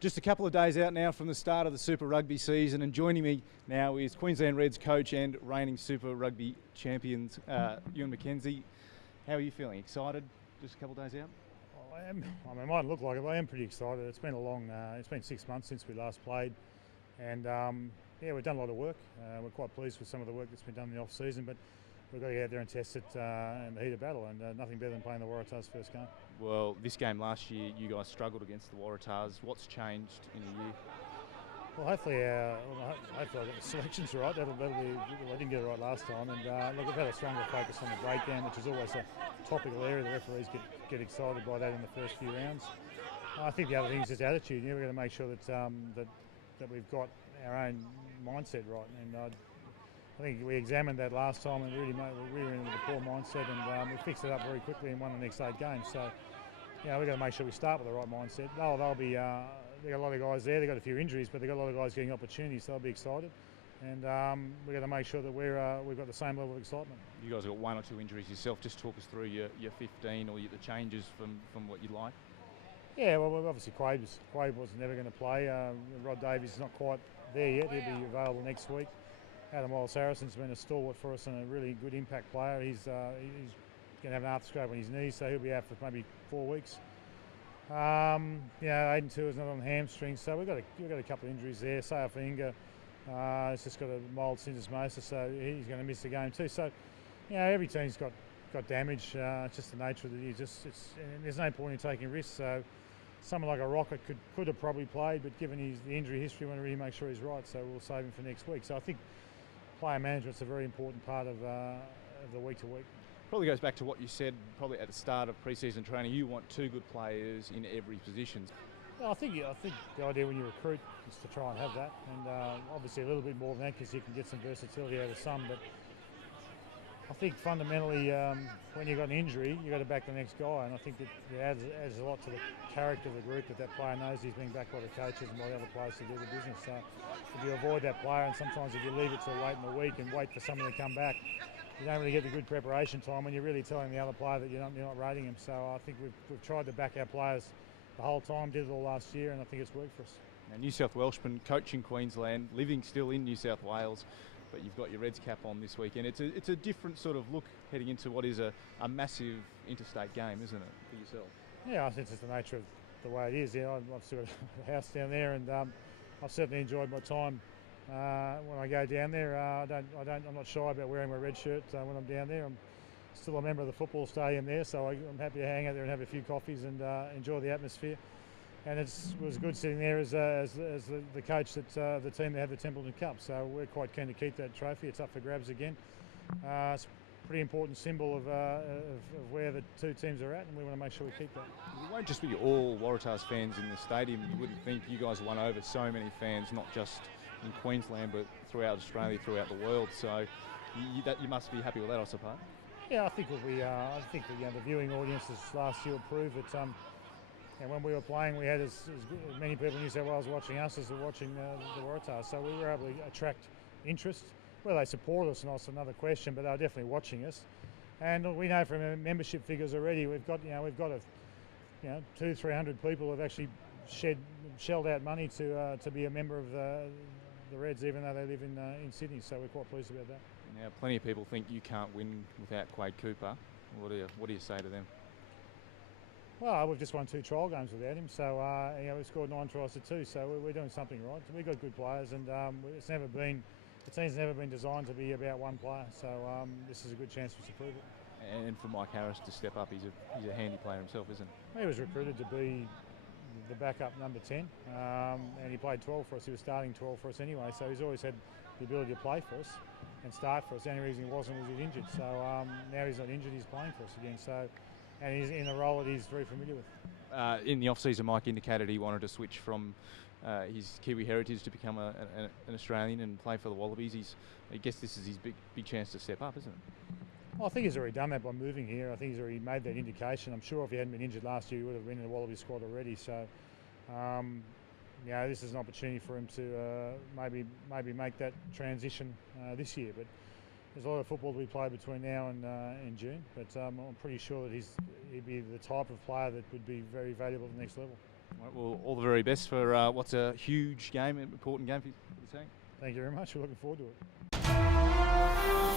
Just a couple of days out now from the start of the Super Rugby season, and joining me now is Queensland Reds coach and reigning Super Rugby champions, Ewen McKenzie. How are you feeling? Excited? Just a couple of days out? I am. I mean, it might look like it, but I am pretty excited. It's been it's been 6 months since we last played, and we've done a lot of work. We're quite pleased with some of the work that's been done in the off season, but we've got to get out there and test it in the heat of battle, and nothing better than playing the Waratahs first game. Well, this game last year, you guys struggled against the Waratahs. What's changed in a year? Well, hopefully I got the selections right. That'll be. I didn't get it right last time, and look, we've had a stronger focus on the breakdown, which is always a topical area. The referees get excited by that in the first few rounds. I think the other thing is just attitude. We're going to make sure that we've got our own mindset right, and I think we examined that last time and really we were in with a poor mindset, and we fixed it up very quickly and won the next 8 games. So, we've got to make sure we start with the right mindset. They'll be. They've got a lot of guys there. They've got a few injuries, but they've got a lot of guys getting opportunities, so they'll be excited. And we've got to make sure that we've got the same level of excitement. You guys have got 1 or 2 injuries yourself. Just talk us through your 15 or the changes from what you'd like. Yeah, well, obviously Quade was never going to play. Rod Davies is not quite there yet. He'll be available next week. Adam Wallace-Harrison's been a stalwart for us and a really good impact player. He's going to have an arthroscope on his knee, so he'll be out for maybe 4 weeks. Aiden Tua is not on hamstring, so we've got a couple of injuries there. Sayafinga has just got a mild syndesmosis, so he's going to miss the game too. So, every team's got damage. It's just the nature of the year. And there's no point in taking risks. So, someone like a Rocket could have probably played, but given the injury history, we want to really make sure he's right. So we'll save him for next week. So I think player management's a very important part of the week to week. Probably goes back to what you said probably at the start of pre-season training. You want 2 good players in every position. Well, I think the idea when you recruit is to try and have that, and obviously a little bit more than that because you can get some versatility out of some. But I think fundamentally, when you've got an injury, you've got to back the next guy, and I think that it adds a lot to the character of the group that player knows he's being backed by the coaches and by the other players to do the business. So if you avoid that player, and sometimes if you leave it till late in the week and wait for someone to come back, you don't really get the good preparation time when you're really telling the other player that you're not rating him. So I think we've tried to back our players the whole time, did it all last year, and I think it's worked for us. Now, New South Welshman, coaching Queensland, living still in New South Wales, but you've got your Reds cap on this weekend. It's a different sort of look heading into what is a massive interstate game, isn't it, for yourself? Yeah, I think it's just the nature of the way it is. I've still got a house down there, and I've certainly enjoyed my time. When I go down there, I'm not shy about wearing my red shirt when I'm down there. I'm still a member of the football stadium there, so I'm happy to hang out there and have a few coffees and enjoy the atmosphere. And it was good sitting there as the coach that the team that had the Templeton Cup. So we're quite keen to keep that trophy. It's up for grabs again. It's a pretty important symbol of where the 2 teams are at, and we want to make sure we keep that. It won't just be all Waratahs fans in the stadium. You wouldn't think. You guys won over so many fans, not just in Queensland but throughout Australia, throughout the world. So you must be happy with that, I suppose. Yeah, I think the viewing audiences last year will prove that. And when we were playing, we had as many people in New South Wales watching us as were watching the Waratahs. So we were able to attract interest. Whether they support us, and that's another question, but they were definitely watching us. And we know from membership figures already, we've got 200-300 people have actually shelled out money to be a member of the Reds, even though they live in Sydney. So we're quite pleased about that. Now, plenty of people think you can't win without Quade Cooper. What do you say to them? Well, we've just won 2 trial games without him, so we've scored 9 tries to 2, so we're doing something right. We've got good players, and the team's never been designed to be about one player, so this is a good chance for us to prove it. And for Mike Harris to step up, he's a handy player himself, isn't he? He was recruited to be the backup number 10, and he played 12 for us. He was starting 12 for us anyway, so he's always had the ability to play for us and start for us. The only reason he wasn't was he was injured, so now he's not injured, he's playing for us again. So. And he's in a role that he's very familiar with. In the off-season, Mike indicated he wanted to switch from his Kiwi heritage to become an Australian and play for the Wallabies. I guess this is his big chance to step up, isn't it? Well, I think he's already done that by moving here. I think he's already made that indication. I'm sure if he hadn't been injured last year, he would have been in the Wallabies squad already. So, this is an opportunity for him to maybe make that transition this year. But there's a lot of football to be played between now and June, but I'm pretty sure that he'd be the type of player that would be very valuable at the next level. Right, well, all the very best for what's a huge game, an important game for the team. Thank you very much. We're looking forward to it.